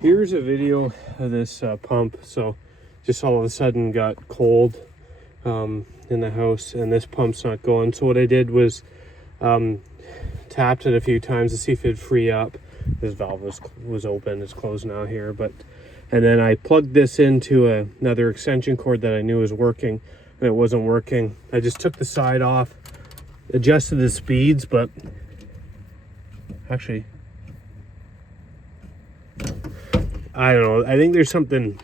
Here's a video of this pump. So just all of a sudden got cold in the house and this pump's not going. So what I did was tapped it a few times to see if it'd free up. This valve was open. It's closed now here, and then I plugged this into another extension cord that I knew was working, and it wasn't working. I just took the side off, adjusted the speeds, but actually I don't know. I think there's something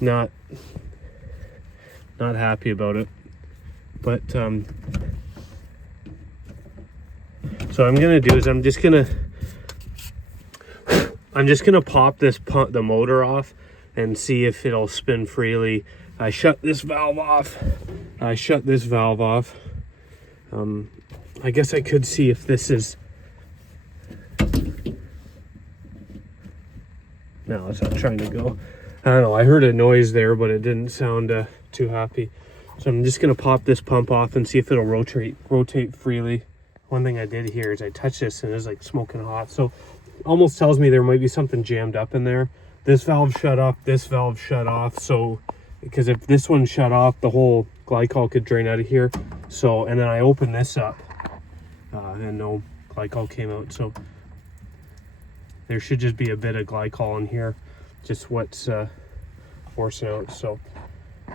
not happy about it, but so what I'm gonna do is I'm just gonna pop the motor off and see if it'll spin freely. I shut this valve off. I guess I could see if this is. No, it's not trying to go. I don't know. I heard a noise there, but it didn't sound too happy. So I'm just gonna pop this pump off and see if it'll rotate freely. One thing I did here is I touched this and it's like smoking hot. So almost tells me there might be something jammed up in there. This valve shut off, this valve shut off. So because if this one shut off, the whole glycol could drain out of here. So, and then I opened this up and no glycol came out. So there should just be a bit of glycol in here, just what's forcing out. So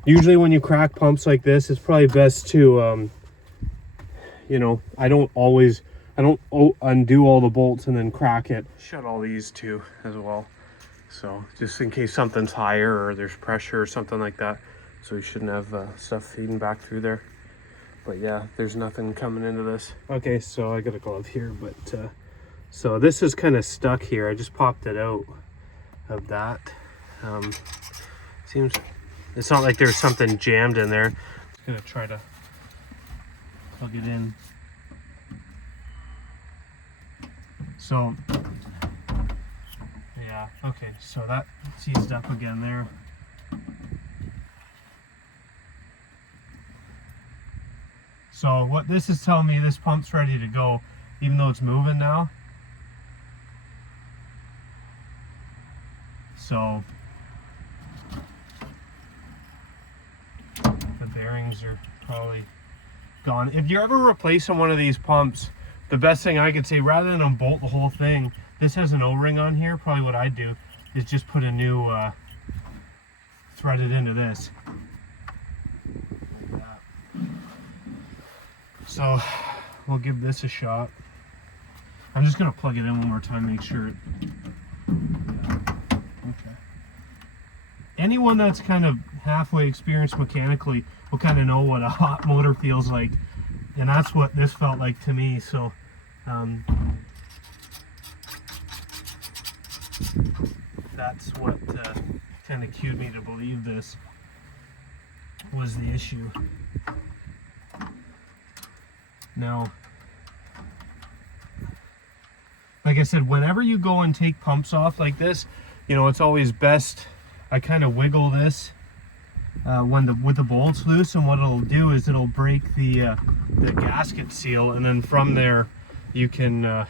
usually when you crack pumps like this, it's probably best to you know, I don't undo all the bolts and then crack it. Shut all these too as well. So just in case something's higher or there's pressure or something like that. So you shouldn't have stuff feeding back through there. But yeah, there's nothing coming into this. Okay, so I got a glove here, but so this is kind of stuck here. I just popped it out of that. Seems it's not like there's something jammed in there. I'm gonna try to plug it in. So yeah, okay, so that seized up again there. So what this is telling me, this pump's ready to go, even though it's moving now. So the bearings are probably gone. If you're ever replacing one of these pumps, the best thing I could say, rather than unbolt the whole thing, this has an O-ring on here. Probably what I'd do is just put a new thread it into this. Like that. So we'll give this a shot. I'm just gonna plug it in one more time, make sure it. Okay. Anyone that's kind of halfway experienced mechanically will kind of know what a hot motor feels like, and that's what this felt like to me. So that's what kind of cued me to believe this was the issue. Now, like I said, whenever you go and take pumps off like this, you know, it's always best, I kind of wiggle this with the bolts loose, and what it'll do is it'll break the gasket seal, and then from there you can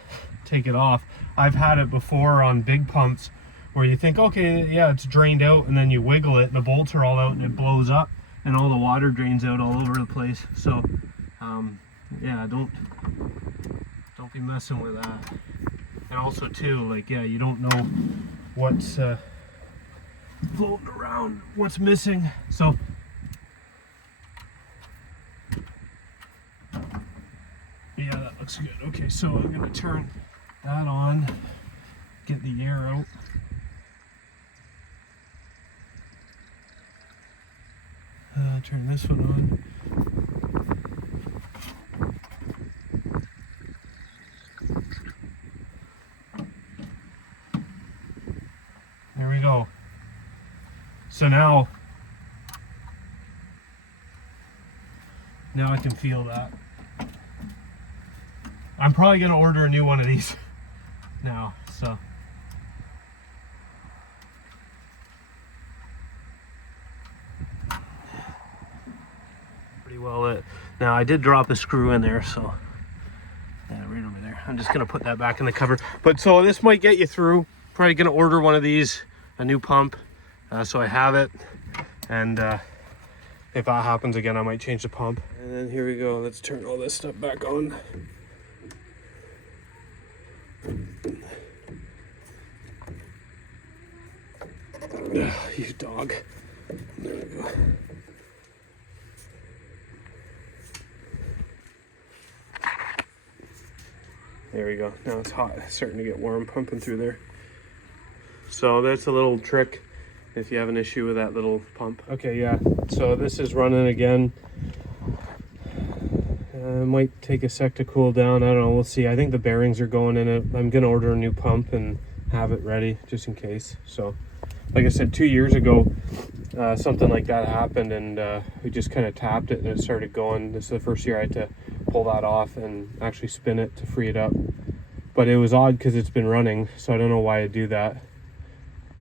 take it off. I've had it before on big pumps where you think, okay, yeah, it's drained out, and then you wiggle it and the bolts are all out and it blows up and all the water drains out all over the place. So yeah, don't be messing with that. And also too, like, yeah, you don't know what's floating around, what's missing. So yeah, that looks good. Okay, so I'm gonna turn that on, get the air out. Turn this one on. There we go. So now I can feel that. I'm probably gonna order a new one of these now, so. Pretty well lit. Now I did drop a screw in there, so yeah, right over there. I'm just gonna put that back in the cover. But so this might get you through. Probably gonna order one of these, a new pump, so I have it. And if that happens again, I might change the pump. And then here we go. Let's turn all this stuff back on. You dog. There we go. There we go. Now it's hot. It's starting to get warm, pumping through there. So that's a little trick if you have an issue with that little pump. Okay, yeah. So this is running again. It might take a sec to cool down. I don't know. We'll see. I think the bearings are going in it. I'm going to order a new pump and have it ready just in case. So, like I said, 2 years ago, something like that happened, and we just kind of tapped it and it started going. This is the first year I had to pull that off and actually spin it to free it up. But it was odd because it's been running, so I don't know why I do that.